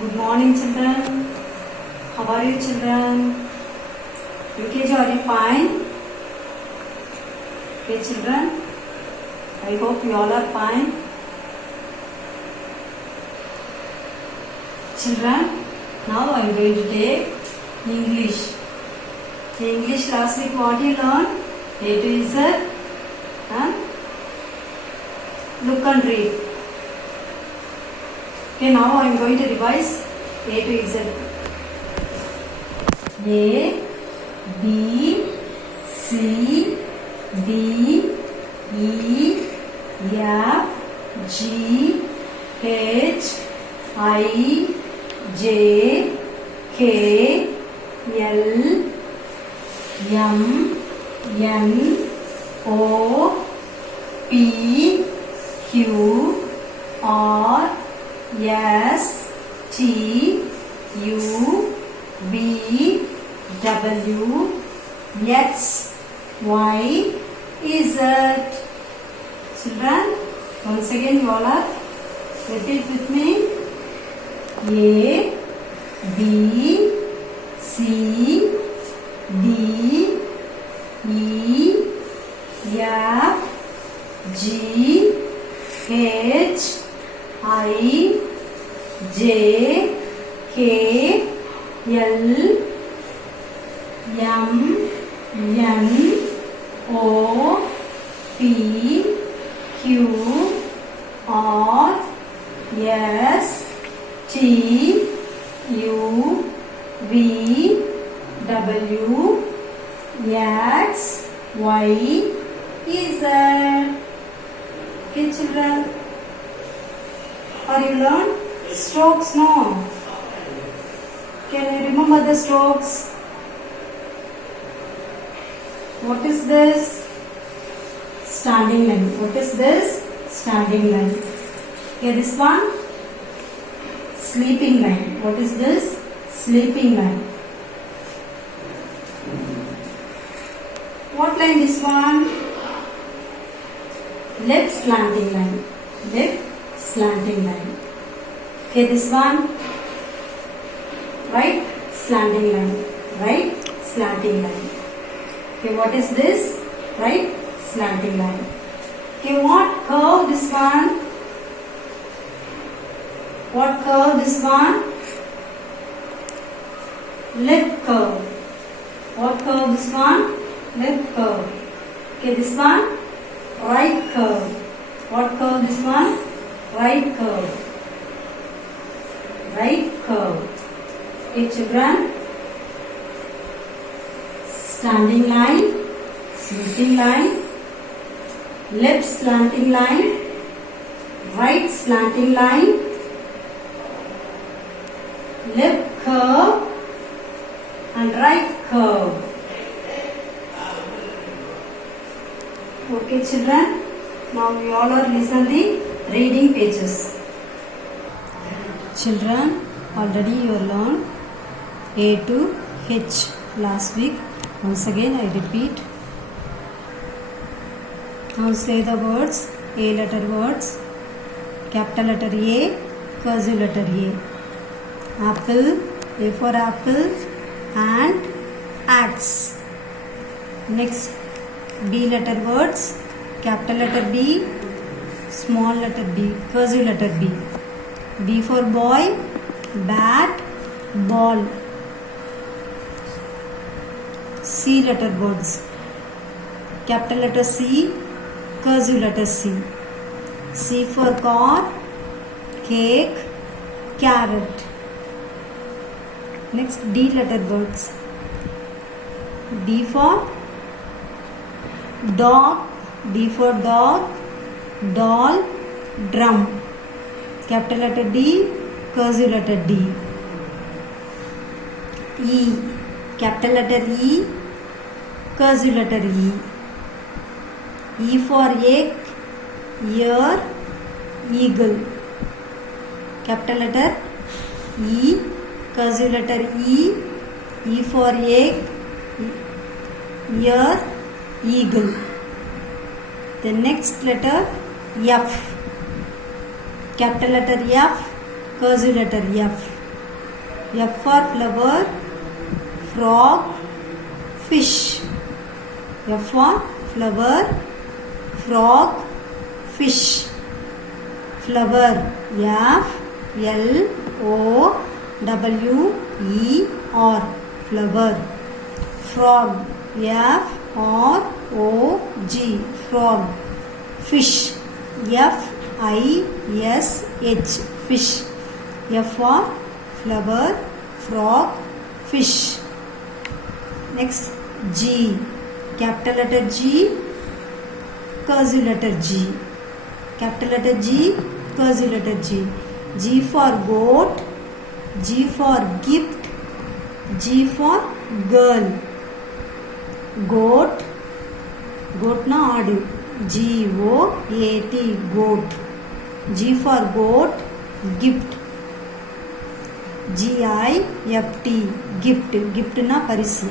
Good morning, children. How are you, children? UKG, are you fine? Okay, children. I hope you all are fine. Children, now I am going to take English. The English last week what you learned? A to Z. Look and read. Okay, now I am going to revise A to Z. A, B, C, D, E, F, G, H, I, J, K, L, M, N, O, P, Q, R, S, T, U, V, W, X, Y, Z. Children, once again you all are repeat with me. A, B, C, D, E, F, G, H, I, J, K, L, M, N, O, P, Q, R, S, T, U, V, W, X, Y, Z. Okay, children. Are you learn strokes? No. Can you remember the strokes? What is this? Standing line. What is this? Standing line. Okay, this one? Sleeping line. What is this? Sleeping line. What line this one? Left slanting line. Left slanting line. Okay, this one? Right slanting line. Right slanting line. Okay, what is this? Right slanting line. Okay, what curve this one? What curve this one? Left curve. What curve this one? Left curve. Okay, this one? Right curve. What curve this one? Right curve. Right curve. Okay, children. Standing line, sleeping line, left slanting line, right slanting line, left curve and right curve. Okay, children. Now we all are listen the reading pages. Children, already you learned A to H last week. Once again I repeat. Now say the words. A letter words. Capital letter A, cursive letter A. Apple, A for apple, and axe. Next, B letter words. Capital letter B, small letter B, cursive letter B. B for boy, bat, ball. C letter words. Capital letter C, cursive letter C. C for car, cake, carrot. Next, D letter words. D for dog, D for dog, doll, drum. Capital letter D, cursive letter D. E, capital letter E, cursive letter E. E for egg, ear, eagle. Capital letter E, cursive letter E. E for egg, ear, eagle. The next letter F. Capital letter F, cursive letter F. F for flower, frog, fish. F for flower, frog, fish. Flower, F L O W E R, flower. Frog, F R O G, frog. Fish, F I S H, fish. F for flower, frog, fish. Next, G, capital letter G, cursive letter G. Capital letter G, cursive letter G. G for goat, G for gift, G for girl. Goat, goat na aadu, G-O-A-T, goat. G for goat, gift, G-I-F-T, gift, gift na parisu.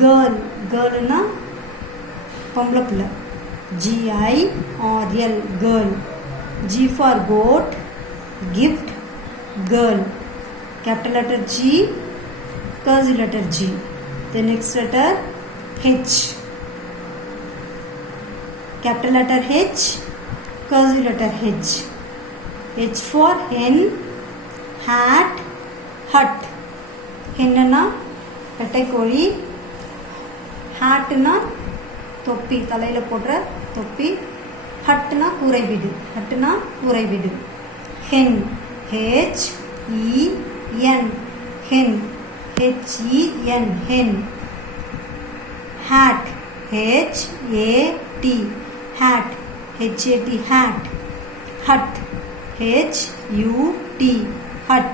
Girl, girl na pambla pilla, G-I-R-L, girl. G for goat, gift, girl. Capital letter G, cursive letter G. The next letter H. Capital letter H, cursive letter H. H for hen, hat, hut. Hen na pettai koli, hat na தொப்பி, தலையில் போடுற தொப்பி. ஹட்னா கூரை வீடு, ஹட்னா கூரை வீடு. Hen, H-E-N, hen, H-E-N, hen. Hat, H-A-T, hat, H-A-T, hat. Hut, H-U-T, hut.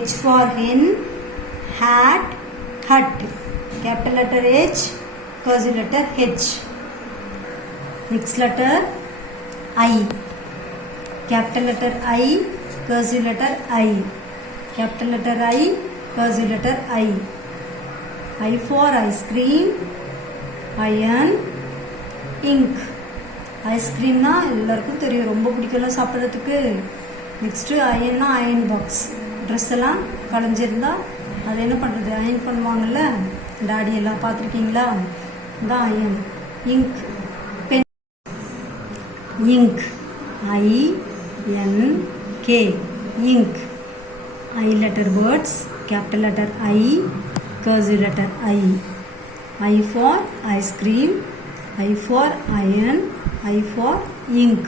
H for hen, hat, hut. Capital letter H, cursive letter H. Next letter I. Capital letter I, cursive letter I. Capital letter I, cursive letter I. I for ice cream, iron, ink. Ice cream na எல்லாருக்கும் தெரியும், ரொம்ப பிடிக்கல சாப்பிட்றதுக்கு. Next அயன்னா iron box. Dress எல்லாம் களைஞ்சிருந்தா அது என்ன பண்ணுறது, அயன் பண்ணுவாங்கள்ல, டாடி எல்லாம் பார்த்துருக்கீங்களா, தான் iron. Ink, pen. Ink, I-N-K, ink. I letter words, capital letter I, cursive letter I. I for ice cream, I for iron, I for ink.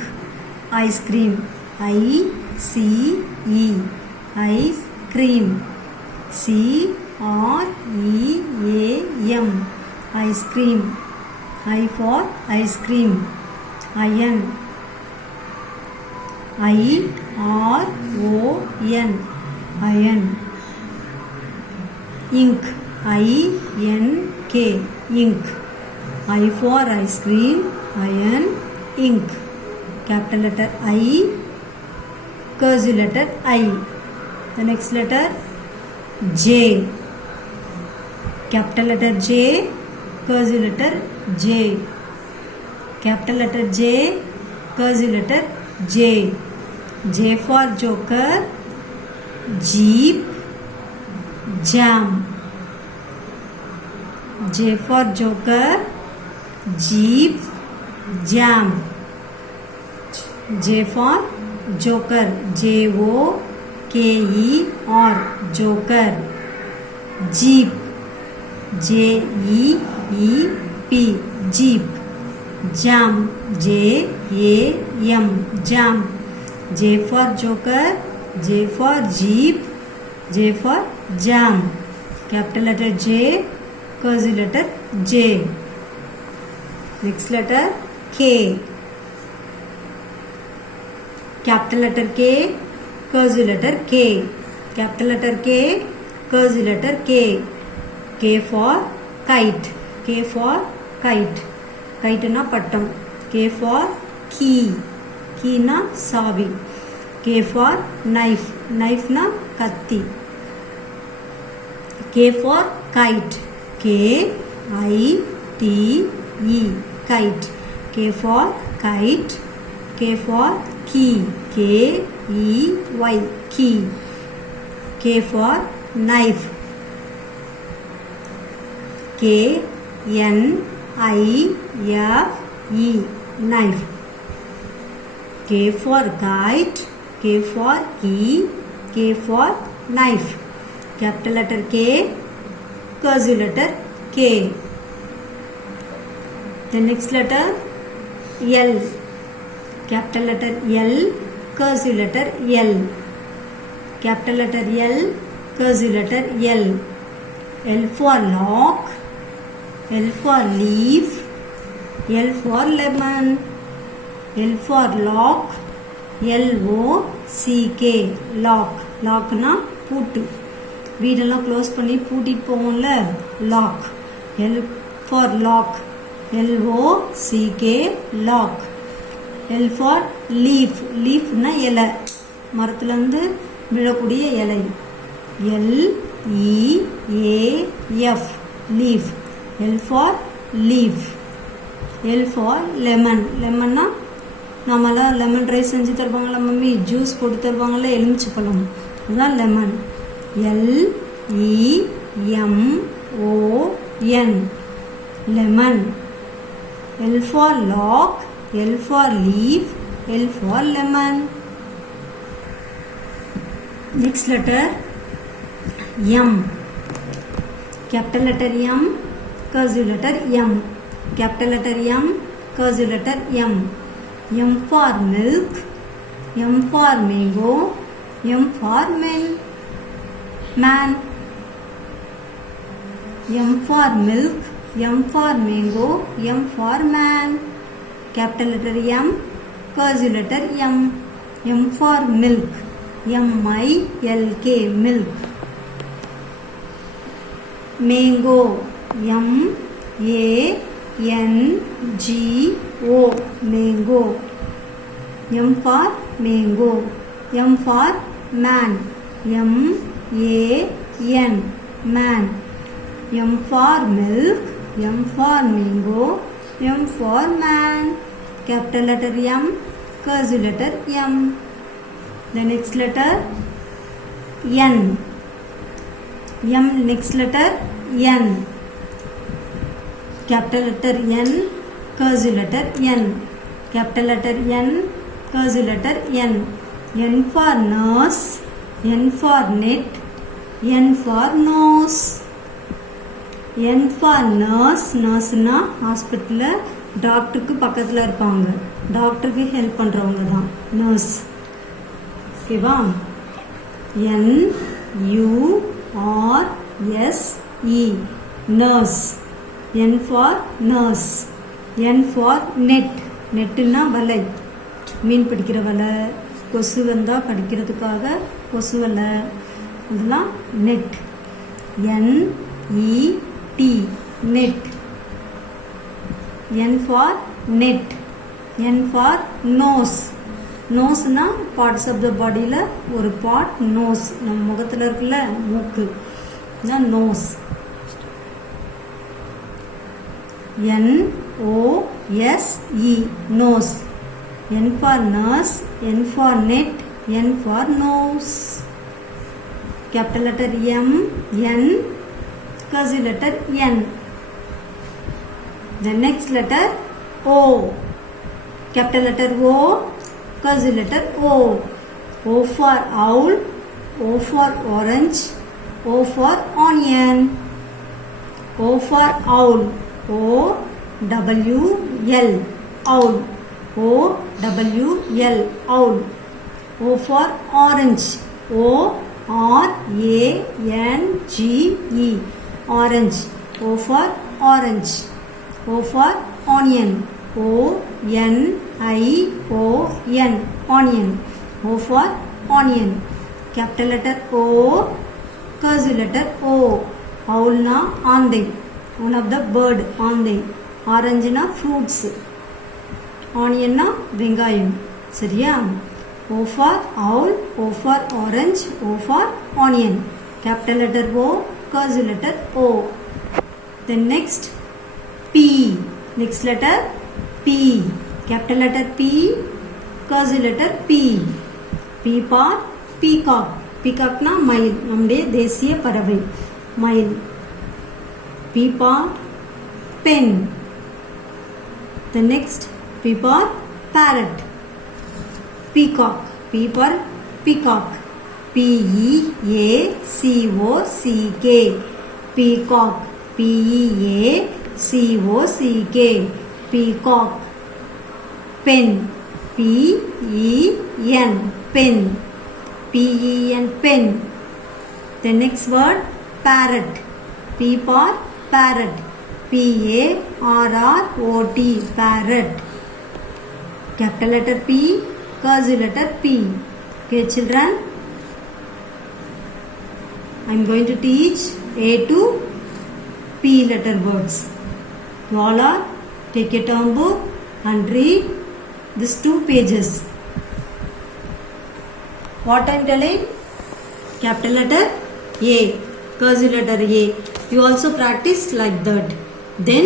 Ice cream, I-C-E, ice cream. C-R-E-A-M, ice cream. I for ice cream. Iron, I-R-O-N, iron. Ink, I-N-K, ink. I for ice cream, iron, ink. Capital letter I, cursive letter I. The next letter J. Capital letter J, cursive letter J. Capital letter J, cursive letter J. J for joker, jeep, jam. J for joker, jeep, jam. J for joker, J-O-K-E-R, joker. Jeep, J-E-E-P, jeep. Jam, J-A-M, jam. J for joker, J for jeep, J for jam. Capital letter J, cursive letter J. Next letter K. Capital letter K, cursive letter K. Capital letter K, cursive letter K. K for kite, K for kite. Kite na pattam. K for key, key na savi. K for knife, knife na katti. K for kite, K-I-T-E, kite. K for kite. K for key, K-E-Y, key. K for knife. K N I F E, knife. K for kite. K for key. K for knife. Capital letter K, cursive letter K. The next letter L. Capital letter L, cursive letter L. Capital letter L, cursive letter L. L for lock. L for leaf. L for lemon. L for lock. LOCK, lock. Lockனா பூட்டு. வீடெல்லாம் close பண்ணி பூட்டிட்டு போவோம்ல, lock. L for lock. LOCK, lock. L for leaf. leafனா இலை, மரத்துலேருந்து விழக்கூடிய இலை. LEAF, leaf. L for leaf. L for lemon. lemonனா நம்மளாம் lemon rice செஞ்சு தருவாங்களா மம்மி, ஜூஸ் போட்டு தருவாங்களே எலுமிச்சை பழம், அதுதான் lemon. LEMON, lemon. L for lock. L for leaf. L for lemon. Next letter M. Capital letter M, cursive letter M. Capital letter M, cursive letter M. M for milk. M for mango. M for man. M for milk. M for mango. M for man. Capital letter M, cursive letter M. M for milk. MILK, milk. Mango. MANGO, mango. M for mango. M for man. MAN, man. M for milk. M for mango. M for man. Capital letter M, cursive letter M. The next letter N. M, next letter N. Capital letter N, cursive letter N. Capital letter N, cursive letter N. N for nurse. N for net. N for nose. N for nurse. நர்ஸ்னா ஹாஸ்பிட்டலில் டாக்டருக்கு பக்கத்தில் இருப்பாங்க, டாக்டருக்கு help பண்ணுறவங்க தான் nurse. ஓகேவா? NURSE, nurse. N for nurse. N for net. நெட்டுன்னா வலை, மீன் பிடிக்கிற வலை, கொசு வந்தால் படிக்கிறதுக்காக கொசு வலை, இதெல்லாம் net. NET, net. N for net. N for nose. நோஸ்னா பார்ட்ஸ் ஆஃப் த பாடியில் ஒரு பார்ட் நோஸ், நம்ம முகத்தில் இருக்குல்ல மூக்கு, தான் nose. NOSE, nose. N for nurse. N for net. N for nose. Capital letter M, N, cursive letter N. The next letter O. Capital letter O, cursive letter O. O for owl. O for orange. O for onion. O for owl. OWL, owl. OWL, owl. O for orange. ORANGE, orange. O for orange. O for onion. ONION, onion. O for onion. Capital letter O, cursive letter O. Owl na ஆந்தை, one of the bird, ஆந்தை. Orange na fruits. Onion na வெங்காயம். சரியா? O for owl. O for orange. O for onion. Capital letter O, cursive letter O. Then next P. Next letter P. Capital letter P, cursive letter P. P for peacock. P பீகாக்னா மயில், நம்முடைய தேசிய பறவை மயில். P for pen. The next P for parrot. Peacock. P for peacock. P-E-A-C-O-C-K. Peacock. P-E-A-C-O-C-K. Peacock. Pen. P-E-N. Pen. P-E-N. Pen. The next word parrot. P for parrot. P-A-R-R-O-T. Parrot. Capital letter P, cursive letter P. Okay children, I am going to teach A to P letter words. You all are take a term book and read these 2 pages. What I am telling? Capital letter A, cursive letter A. You also practice like that. Then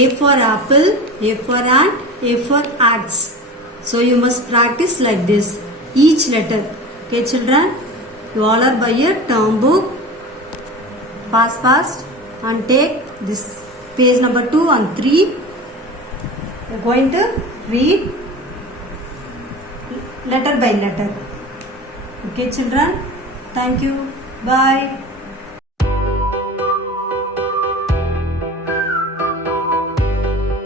A for apple, A for ant, A for axe. So you must practice like this, each letter. Okay children, you all are buy a term book. Fast and take this page number 2 and 3. You are going to read letter by letter. Okay children, thank you, bye.